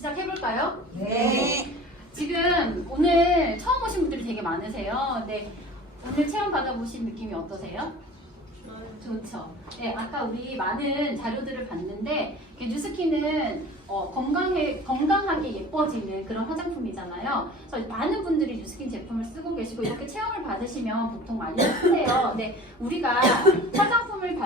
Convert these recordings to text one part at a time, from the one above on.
시작해볼까요? 네. 지금 오늘 처음 오신 분들이 되게 많으세요. 근데 오늘 체험 받아보신 느낌이 어떠세요? 좋죠. 네, 아까 우리 많은 자료들을 봤는데 뉴스킨은 건강하게 예뻐지는 그런 화장품이잖아요. 그래서 많은 분들이 뉴스킨 제품을 쓰고 계시고 이렇게 체험을 받으시면 보통 많이 쓰세요. 근데 우리가 화장품을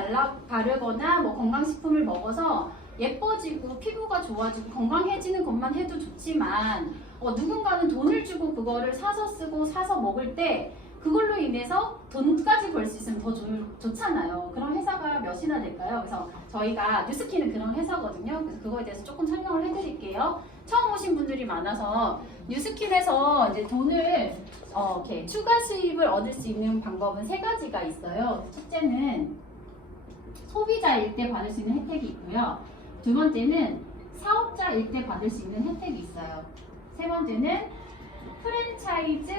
바르거나 뭐 건강식품을 먹어서 예뻐지고 피부가 좋아지고 건강해지는 것만 해도 좋지만 누군가는 돈을 주고 그거를 사서 쓰고 사서 먹을 때 그걸로 인해서 돈까지 벌 수 있으면 더 좋잖아요. 그런 회사가 몇이나 될까요? 그래서 저희가 뉴스킨은 그런 회사거든요. 그래서 그거에 대해서 조금 설명을 해드릴게요. 처음 오신 분들이 많아서 뉴스킨에서 이제 돈을 이렇게 추가 수입을 얻을 수 있는 방법은 세 가지가 있어요. 첫째는 소비자일 때 받을 수 있는 혜택이 있고요. 두 번째는 사업자일 때 받을 수 있는 혜택이 있어요. 세 번째는 프랜차이즈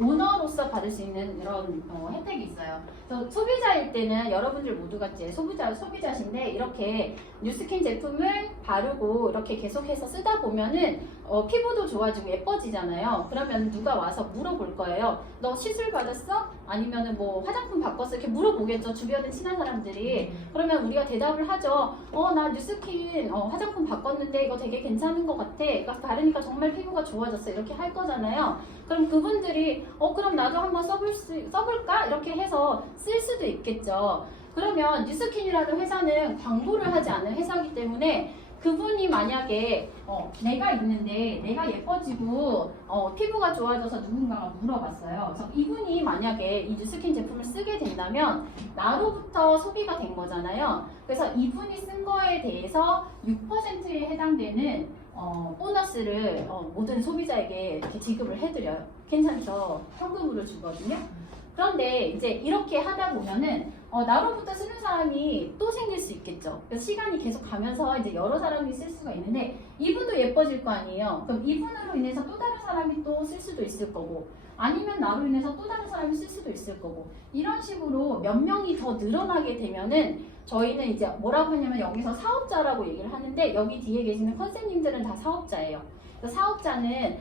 오너로서 받을 수 있는 이런 혜택이 있어요. 그래서 소비자일 때는 여러분들 모두가 이제 소비자신데 이렇게 뉴스킨 제품을 바르고 이렇게 계속해서 쓰다 보면은 피부도 좋아지고 예뻐지잖아요. 그러면 누가 와서 물어볼 거예요. 너 시술 받았어? 아니면은 뭐 화장품 바꿨어? 이렇게 물어보겠죠. 주변에 친한 사람들이. 그러면 우리가 대답을 하죠. 나 뉴스킨 화장품 바꿨는데 이거 되게 괜찮은 것 같아. 그러니까 바르니까 정말 피부가 좋아졌어. 이렇게 할 거잖아요. 그럼 그분들이 그럼 나도 한번 써볼까? 이렇게 해서 쓸 수도 있겠죠. 그러면 뉴스킨이라는 회사는 광고를 하지 않은 회사이기 때문에 그분이 만약에 내가 있는데 내가 예뻐지고 피부가 좋아져서 누군가가 물어봤어요. 그래서 이분이 만약에 이 뉴스킨 제품을 쓰게 된다면 나로부터 소비가 된 거잖아요. 그래서 이분이 쓴 거에 대해서 6%에 해당되는 보너스를 모든 소비자에게 이렇게 지급을 해드려요. 괜찮죠? 현금으로 주거든요. 그런데 이제 이렇게 하다 보면은 나로부터 쓰는 사람이 또 생길 수 있겠죠. 그래서 시간이 계속 가면서 이제 여러 사람이 쓸 수가 있는데 이분도 예뻐질 거 아니에요. 그럼 이분으로 인해서 또 다른 사람이 또 쓸 수도 있을 거고 아니면 나로 인해서 또 다른 사람이 쓸 수도 있을 거고 이런 식으로 몇 명이 더 늘어나게 되면은 저희는 이제 뭐라고 하냐면 여기서 사업자라고 얘기를 하는데 여기 뒤에 계시는 컨셉님들은 다 사업자예요. 사업자는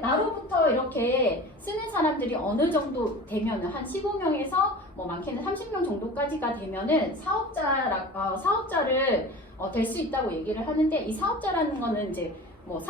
나로부터 이렇게 쓰는 사람들이 어느 정도 되면은 한 15명에서 뭐 많게는 30명 정도까지가 되면은 사업자를 될 수 있다고 얘기를 하는데 이 사업자라는 거는 이제 뭐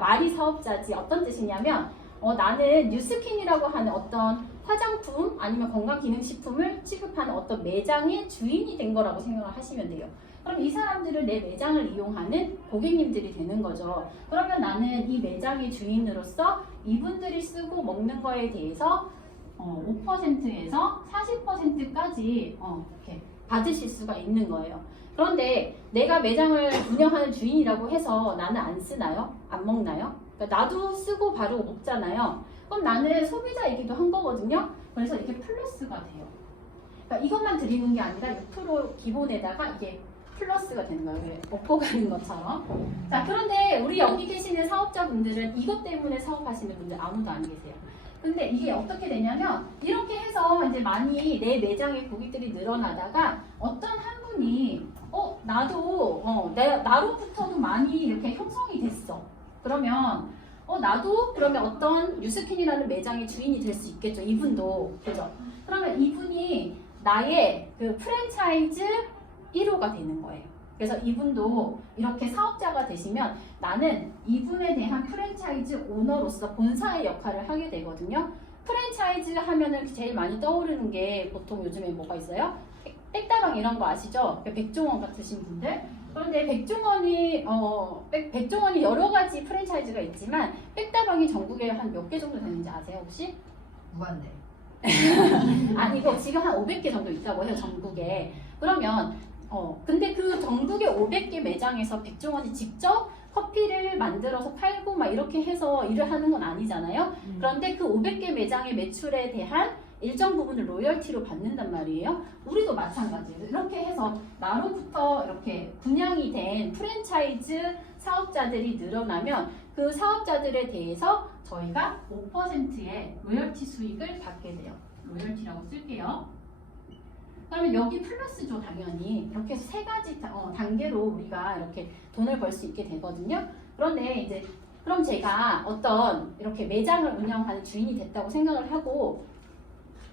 말이 사업자지 어떤 뜻이냐면 나는 뉴스킨이라고 하는 어떤 화장품 아니면 건강기능식품을 취급하는 어떤 매장의 주인이 된 거라고 생각을 하시면 돼요. 그럼 이 사람들은 내 매장을 이용하는 고객님들이 되는 거죠. 그러면 나는 이 매장의 주인으로서 이분들이 쓰고 먹는 거에 대해서 5%에서 40%까지 이렇게 받으실 수가 있는 거예요. 그런데 내가 매장을 운영하는 주인이라고 해서 나는 안 쓰나요? 안 먹나요? 그러니까 나도 쓰고 바르고 먹잖아요. 그럼 나는 소비자이기도 한 거거든요. 그래서 이렇게 플러스가 돼요. 그러니까 이것만 드리는 게 아니라 6% 기본에다가 이게 플러스가 되는 거예요. 먹고 가는 것처럼. 자, 그런데 우리 여기 계시는 사업자분들은 이것 때문에 사업하시는 분들 아무도 안 계세요. 근데 이게 어떻게 되냐면 이렇게 해서 이제 많이 내 매장에 고객들이 늘어나다가 어떤 한 분이 나로부터도 많이 이렇게 형성이 됐어. 그러면 나도 그러면 어떤 뉴스킨이라는 매장의 주인이 될 수 있겠죠. 이분도. 그죠? 그러면 이분이 나의 그 프랜차이즈 1호가 되는 거예요. 그래서 이분도 이렇게 사업자가 되시면 나는 이분에 대한 프랜차이즈 오너로서 본사의 역할을 하게 되거든요. 프랜차이즈 하면은 제일 많이 떠오르는 게 보통 요즘에 뭐가 있어요? 백다방 이런 거 아시죠? 백종원 같으신 분들. 그런데 백종원이 여러 가지 프랜차이즈가 있지만 백다방이 전국에 한 몇 개 정도 되는지 아세요 혹시? 무한대. 아니고 지금 한 500개 정도 있다고 해요 전국에. 그러면 근데 그 전국의 500개 매장에서 백종원이 직접 커피를 만들어서 팔고 막 이렇게 해서 일을 하는 건 아니잖아요. 그런데 그 500개 매장의 매출에 대한 일정 부분을 로열티로 받는단 말이에요. 우리도 마찬가지예요. 이렇게 해서 나로부터 이렇게 분양이 된 프랜차이즈 사업자들이 늘어나면 그 사업자들에 대해서 저희가 5%의 로열티 수익을 받게 돼요. 로열티라고 쓸게요. 그러면 여기 플러스죠, 당연히. 이렇게 해서 세 가지 단계로 우리가 이렇게 돈을 벌 수 있게 되거든요. 그런데 이제 그럼 제가 어떤 이렇게 매장을 운영하는 주인이 됐다고 생각을 하고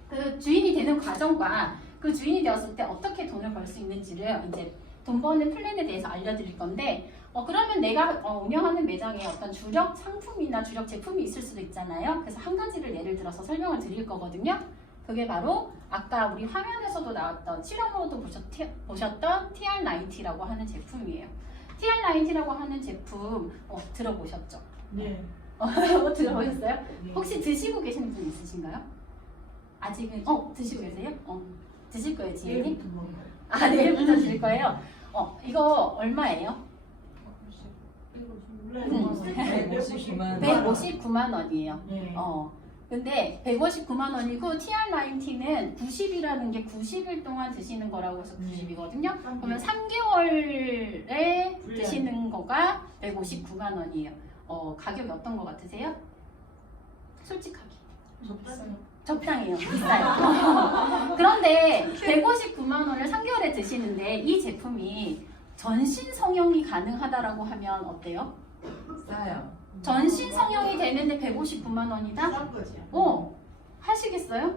그 주인이 되는 과정과 그 주인이 되었을 때 어떻게 돈을 벌 수 있는지를 이제 돈 버는 플랜에 대해서 알려드릴 건데 그러면 내가 운영하는 매장에 어떤 주력 상품이나 주력 제품이 있을 수도 있잖아요. 그래서 한 가지를 예를 들어서 설명을 드릴 거거든요. 그게 바로 아까 우리 화면에서도 나왔던 실험으로도 보셨던 TR90라고 하는 제품이에요. TR90라고 하는 제품 들어보셨죠? 네. 들어보셨어요? 혹시 드시고 계시는 분 있으신가요? 아직은 드시고 계세요? 드실 거예요, 지혜님? 내일부터 먹어요. 아, 내일부터 드실 거예요? 이거 얼마예요? 159만 원이에요. 네. 근데 159만 원이고 TR90는 90이라는 게 90일 동안 드시는 거라고 해서 90이거든요. 그러면 3개월에 드시는 거가 159만 원이에요. 가격이 어떤 거 같으세요? 솔직하게. 적당해요. 비싸요. 그런데 159만 원을 3개월에 드시는데 이 제품이 전신 성형이 가능하다라고 하면 어때요? 싸요. 전신 성형이 되는데 159만 원이다? 싼 거지. 하시겠어요?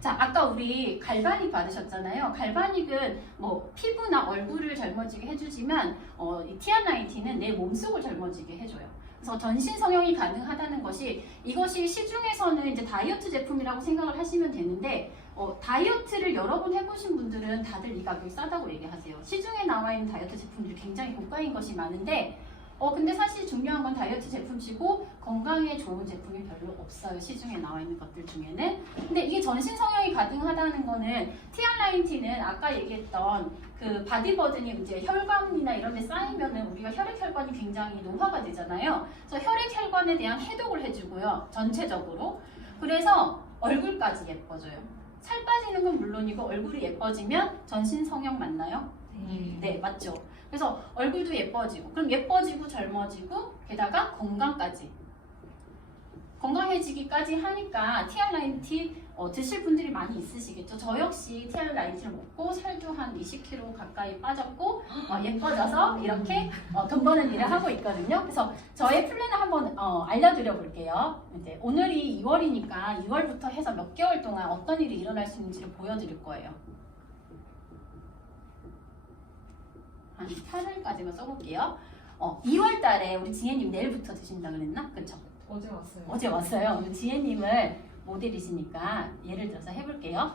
자, 아까 우리 갈바닉 받으셨잖아요. 갈바닉은 뭐 피부나 얼굴을 젊어지게 해주지만 이 TR90는 내 몸속을 젊어지게 해줘요. 그래서 전신 성형이 가능하다는 것이 이것이 시중에서는 이제 다이어트 제품이라고 생각을 하시면 되는데 다이어트를 여러 번 해보신 분들은 다들 이 가격이 싸다고 얘기하세요. 시중에 나와 있는 다이어트 제품들이 굉장히 고가인 것이 많은데 근데 사실 중요한 건 다이어트 제품이고 건강에 좋은 제품이 별로 없어요. 시중에 나와 있는 것들 중에는. 근데 이게 전신 성형이 가능하다는 거는 TR90는 아까 얘기했던 그 바디버든이 이제 혈관이나 이런 데 쌓이면은 우리가 혈액혈관이 굉장히 노화가 되잖아요. 그래서 혈액혈관에 대한 해독을 해주고요. 전체적으로. 그래서 얼굴까지 예뻐져요. 살 빠지는 건 물론이고 얼굴이 예뻐지면 전신 성형 맞나요? 네, 맞죠. 그래서 얼굴도 예뻐지고 그럼 예뻐지고 젊어지고 게다가 건강해지기까지 하니까 TR90 드실 분들이 많이 있으시겠죠. 저 역시 TR90를 먹고 살도 한 20kg 가까이 빠졌고 예뻐져서 이렇게 돈 버는 일을 하고 있거든요. 그래서 저의 플랜을 한번 알려드려 볼게요. 이제 오늘이 2월이니까 2월부터 해서 몇 개월 동안 어떤 일이 일어날 수 있는지를 보여드릴 거예요. 한 8월까지만 써볼게요. 2월 달에 우리 지혜님 내일부터 드신다 그랬나? 그쵸? 어제 왔어요. 어제 왔어요. 우리 지혜님을 모델이시니까 예를 들어서 해볼게요.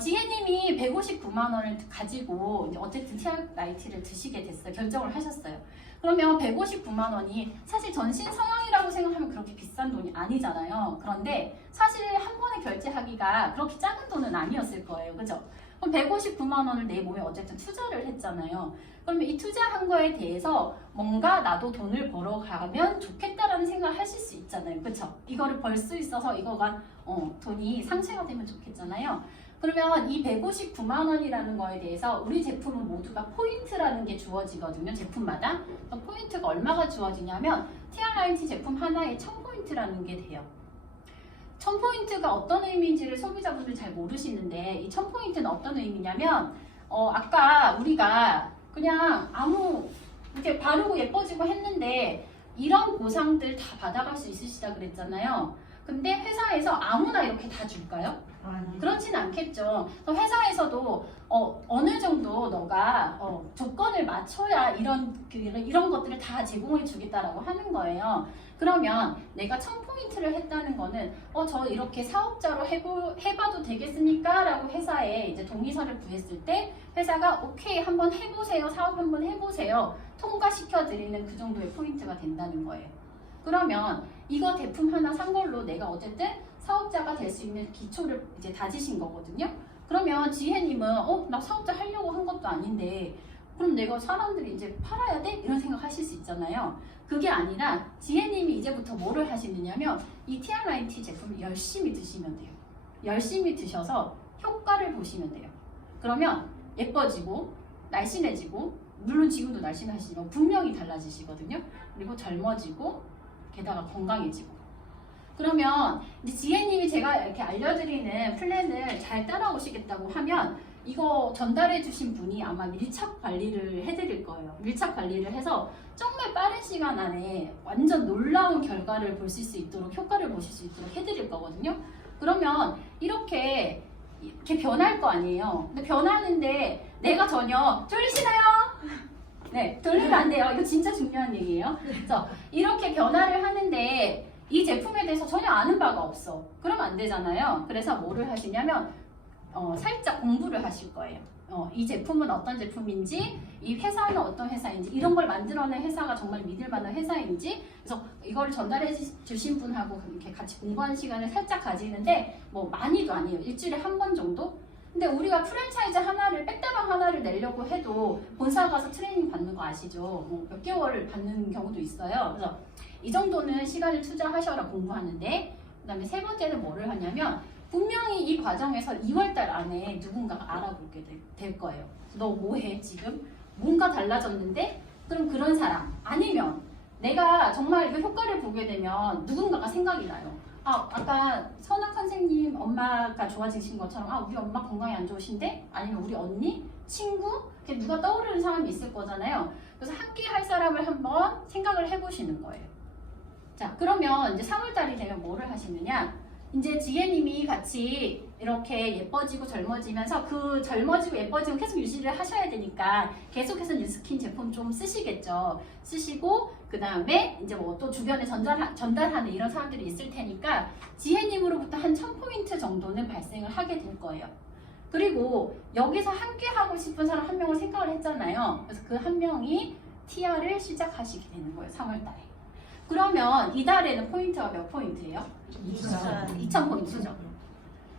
지혜님이 159만 원을 가지고 이제 어쨌든 TR90를 드시게 됐어요. 결정을 하셨어요. 그러면 159만 원이 사실 전신 성형이라고 생각하면 그렇게 비싼 돈이 아니잖아요. 그런데 사실 한 번에 결제하기가 그렇게 작은 돈은 아니었을 거예요. 그죠? 그럼 159만 원을 내 몸에 어쨌든 투자를 했잖아요. 그러면 이 투자한 거에 대해서 뭔가 나도 돈을 벌어가면 좋겠다라는 생각을 하실 수 있잖아요. 그쵸? 이거를 벌 수 있어서 이거가 돈이 상쇄가 되면 좋겠잖아요. 그러면 이 159만 원이라는 거에 대해서 우리 제품은 모두가 포인트라는 게 주어지거든요. 제품마다. 포인트가 얼마가 주어지냐면 TR90 제품 하나에 1000포인트라는 게 돼요. 1000포인트가 어떤 의미인지를 소비자분들 잘 모르시는데 이 1000포인트는 어떤 의미냐면 아까 우리가 그냥 이렇게 바르고 예뻐지고 했는데 이런 보상들 다 받아갈 수 있으시다 그랬잖아요. 근데 회사에서 아무나 이렇게 다 줄까요? 그렇진 않겠죠. 회사에서도 어느 정도 너가 조건을 맞춰야 이런 것들을 다 제공해 주겠다라고 하는 거예요. 그러면 내가 1000포인트를 했다는 거는 저 이렇게 사업자로 해봐도 되겠습니까? 라고 회사에 이제 동의서를 구했을 때 회사가 오케이 한번 해보세요. 사업 한번 해보세요. 통과시켜 드리는 그 정도의 포인트가 된다는 거예요. 그러면 이거 제품 하나 산 걸로 내가 어쨌든 사업자가 될 수 있는 기초를 이제 다지신 거거든요. 그러면 지혜님은 나 사업자 하려고 한 것도 아닌데 그럼 내가 사람들이 이제 팔아야 돼? 이런 생각 하실 수 있잖아요. 그게 아니라 지혜님이 이제부터 뭐를 하시느냐면 이 TR90 제품을 열심히 드시면 돼요. 열심히 드셔서 효과를 보시면 돼요. 그러면 예뻐지고 날씬해지고 물론 지금도 날씬하시지만 분명히 달라지시거든요. 그리고 젊어지고 게다가 건강해지고 그러면 이제 지혜님이 제가 이렇게 알려드리는 플랜을 잘 따라오시겠다고 하면 이거 전달해 주신 분이 아마 밀착 관리를 해드릴 거예요. 밀착 관리를 해서 정말 빠른 시간 안에 완전 놀라운 결과를 보실 수 있도록, 효과를 보실 수 있도록 해드릴 거거든요. 그러면 이렇게 변할 거 아니에요. 근데 변하는데 내가 전혀 졸리시나요? 네, 졸리면 안 돼요. 이거 진짜 중요한 얘기예요. 그래서 이렇게 변화를 하는데 이 제품에 대해서 전혀 아는 바가 없어. 그러면 안 되잖아요. 그래서 뭐를 하시냐면 살짝 공부를 하실 거예요. 이 제품은 어떤 제품인지, 이 회사는 어떤 회사인지, 이런 걸 만들어낸 회사가 정말 믿을 만한 회사인지, 그래서 이거를 전달해 주신 분하고 이렇게 같이 공부하는 시간을 살짝 가지는데, 뭐 많이도 아니에요. 일주일에 한 번 정도? 근데 우리가 프랜차이즈 하나를, 백다방 하나를 내려고 해도 본사 가서 트레이닝 받는 거 아시죠? 뭐 몇 개월을 받는 경우도 있어요. 그래서 이 정도는 시간을 투자하셔라 공부하는데, 그 다음에 세 번째는 뭐를 하냐면, 분명히 이 과정에서 2월달 안에 누군가가 알아보게 될 거예요. 너 뭐해 지금? 뭔가 달라졌는데? 그럼 그런 사람 아니면 내가 정말 그 효과를 보게 되면 누군가가 생각이 나요. 아까 선학 선생님 엄마가 좋아지신 것처럼 우리 엄마 건강이 안 좋으신데? 아니면 우리 언니? 친구? 이렇게 누가 떠오르는 사람이 있을 거잖아요. 그래서 함께 할 사람을 한번 생각을 해보시는 거예요. 자, 그러면 이제 3월달이 되면 뭐를 하시느냐? 이제 지혜님이 같이 이렇게 예뻐지고 젊어지면서 그 젊어지고 예뻐지고 계속 유지를 하셔야 되니까 계속해서 뉴스킨 제품 좀 쓰시겠죠. 쓰시고 그 다음에 이제 뭐 또 주변에 전달하는 이런 사람들이 있을 테니까 지혜님으로부터 한 1000포인트 정도는 발생을 하게 될 거예요. 그리고 여기서 함께 하고 싶은 사람 한 명을 생각을 했잖아요. 그래서 그 한 명이 TR을 시작하시게 되는 거예요. 3월달에. 그러면 이달에는 포인트가 몇 포인트예요? 2000포인트죠.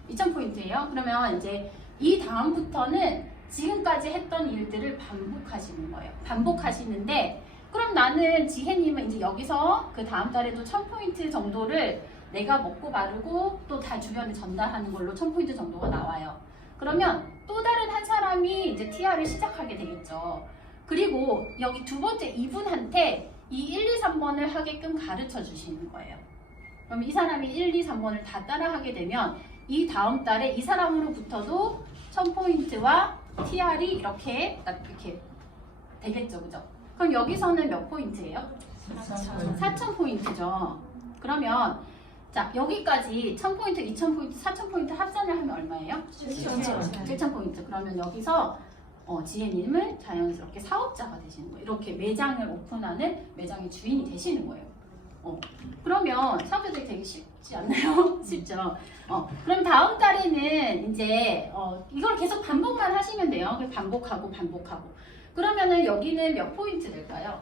2000포인트예요. 그러면 이제 이 다음부터는 지금까지 했던 일들을 반복하시는 거예요. 반복하시는데 그럼 나는 지혜님은 이제 여기서 그 다음 달에도 1000포인트 정도를 내가 먹고 마르고 또 다 주변에 전달하는 걸로 1000포인트 정도가 나와요. 그러면 또 다른 한 사람이 이제 TR을 시작하게 되겠죠. 그리고 여기 두 번째 이분한테 이 1, 2, 3번을 하게끔 가르쳐 주시는 거예요. 그럼 이 사람이 1, 2, 3번을 다 따라 하게 되면 이 다음 달에 이 사람으로부터도 1000포인트와 TR이 이렇게 되겠죠. 그죠? 그럼 여기서는 몇 포인트예요? 4000포인트죠. 그러면 자, 여기까지 1000포인트, 2000포인트, 4000포인트 합산을 하면 얼마예요? 7000포인트. 그러면 여기서 지혜님은 자연스럽게 사업자가 되시는 거예요. 이렇게 매장을 오픈하는 매장의 주인이 되시는 거예요. 그러면 사업자들이 되게 쉽지 않나요? 쉽죠. 그럼 다음 달에는 이제 이걸 계속 반복만 하시면 돼요. 반복하고. 그러면은 여기는 몇 포인트 될까요?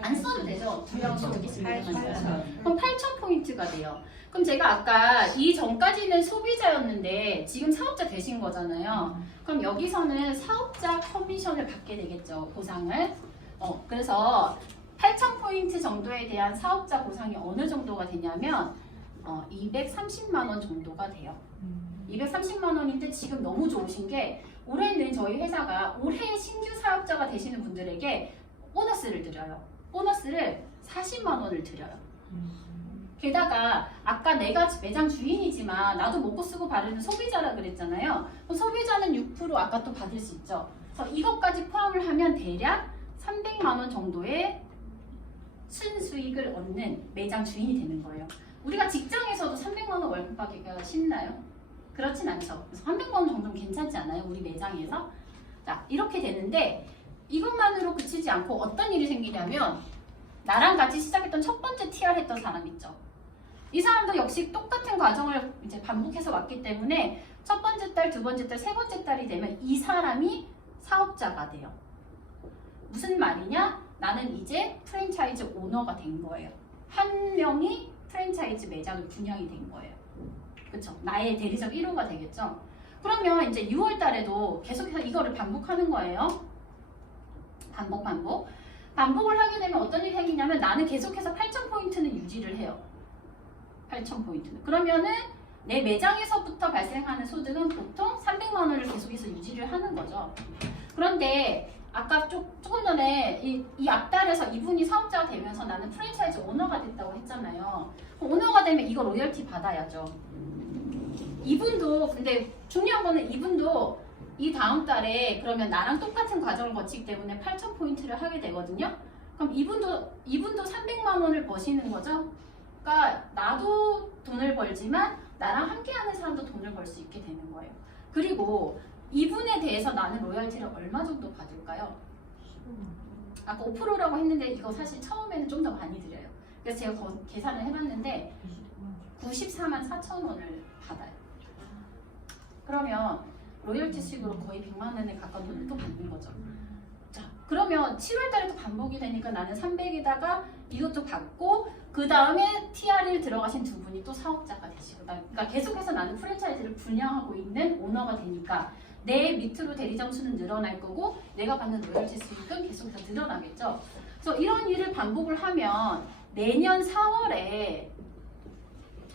안 써도 되죠. 두 명씩 여기씩 그럼 8000포인트가 돼요. 그럼 제가 아까 이 전까지는 소비자였는데 지금 사업자 되신 거잖아요. 그럼 여기서는 사업자 커미션을 받게 되겠죠. 보상을. 그래서 8000포인트 정도에 대한 사업자 보상이 어느 정도가 되냐면 230만 원 정도가 돼요. 230만 원인데 지금 너무 좋으신 게 올해는 저희 회사가 올해 신규 사업자가 되시는 분들에게 보너스를 드려요. 보너스를 40만 원을 드려요. 게다가 아까 내가 매장 주인이지만 나도 먹고 쓰고 바르는 소비자라 그랬잖아요. 소비자는 6% 아까 또 받을 수 있죠. 그래서 이것까지 포함을 하면 대략 300만 원 정도의 순수익을 얻는 매장 주인이 되는 거예요. 우리가 직장에서도 300만 원 월급 받기가 쉽나요? 그렇진 않죠. 그래서 300만 원 정도는 괜찮지 않아요? 우리 매장에서. 자, 이렇게 되는데 이것만으로 그치지 않고 어떤 일이 생기냐면 나랑 같이 시작했던 첫 번째 TR 했던 사람 있죠. 이 사람도 역시 똑같은 과정을 이제 반복해서 왔기 때문에 첫 번째 달, 두 번째 달, 세 번째 달이 되면 이 사람이 사업자가 돼요. 무슨 말이냐? 나는 이제 프랜차이즈 오너가 된 거예요. 한 명이 프랜차이즈 매장을 분양이 된 거예요. 그렇죠? 나의 대리적 1호가 되겠죠? 그러면 이제 6월 달에도 계속해서 이거를 반복하는 거예요. 반복을 하게 되면 어떤 일이 생기냐면 나는 계속해서 8000포인트는 유지를 해요. 8000포인트는. 그러면은 내 매장에서부터 발생하는 소득은 보통 300만 원을 계속해서 유지를 하는 거죠. 그런데 아까 조금 전에 이 앞달에서 이분이 사업자가 되면서 나는 프랜차이즈 오너가 됐다고 했잖아요. 그럼 오너가 되면 이거 로열티 받아야죠. 이분도 근데 중요한 거는 이분도 이 다음 달에 그러면 나랑 똑같은 과정을 거치기 때문에 8,000포인트를 하게 되거든요. 그럼 이분도 300만 원을 버시는 거죠. 그러니까 나도 돈을 벌지만 나랑 함께하는 사람도 돈을 벌 수 있게 되는 거예요. 그리고 이분에 대해서 나는 로열티를 얼마 정도 받을까요? 아까 5%라고 했는데 이거 사실 처음에는 좀 더 많이 드려요. 그래서 제가 계산을 해봤는데 94만 4천 원을 받아요. 그러면 로열티식으로 거의 100만 원에 가까운 돈을 또 받는 거죠. 자, 그러면 7월 달에 또 반복이 되니까 나는 300에다가 이것도 받고 그 다음에 TRL 들어가신 두 분이 또 사업자가 되시고 그러니까 계속해서 나는 프랜차이즈를 분양하고 있는 오너가 되니까 내 밑으로 대리점수는 늘어날 거고 내가 받는 로열티 수익은 계속해서 늘어나겠죠. 그래서 이런 일을 반복을 하면 내년 4월에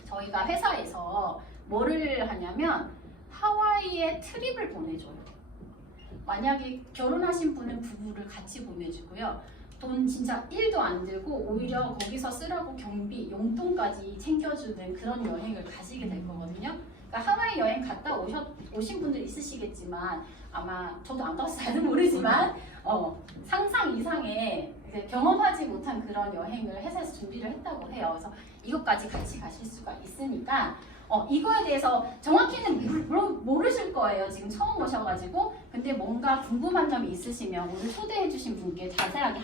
저희가 회사에서 뭐를 하냐면 하와이에 트립을 보내줘요. 만약에 결혼하신 분은 부부를 같이 보내주고요. 돈 진짜 1도 안 들고 오히려 거기서 쓰라고 경비, 용돈까지 챙겨주는 그런 여행을 가시게 될 거거든요. 그러니까 하와이 여행 갔다 오신 분들 있으시겠지만 아마 저도 안 가서 잘은 모르지만 상상 이상의 경험하지 못한 그런 여행을 회사에서 준비를 했다고 해요. 그래서 이것까지 같이 가실 수가 있으니까 이거에 대해서 정확히는 모르실 거예요. 지금 처음 오셔가지고. 근데 뭔가 궁금한 점이 있으시면 오늘 초대해 주신 분께 자세하게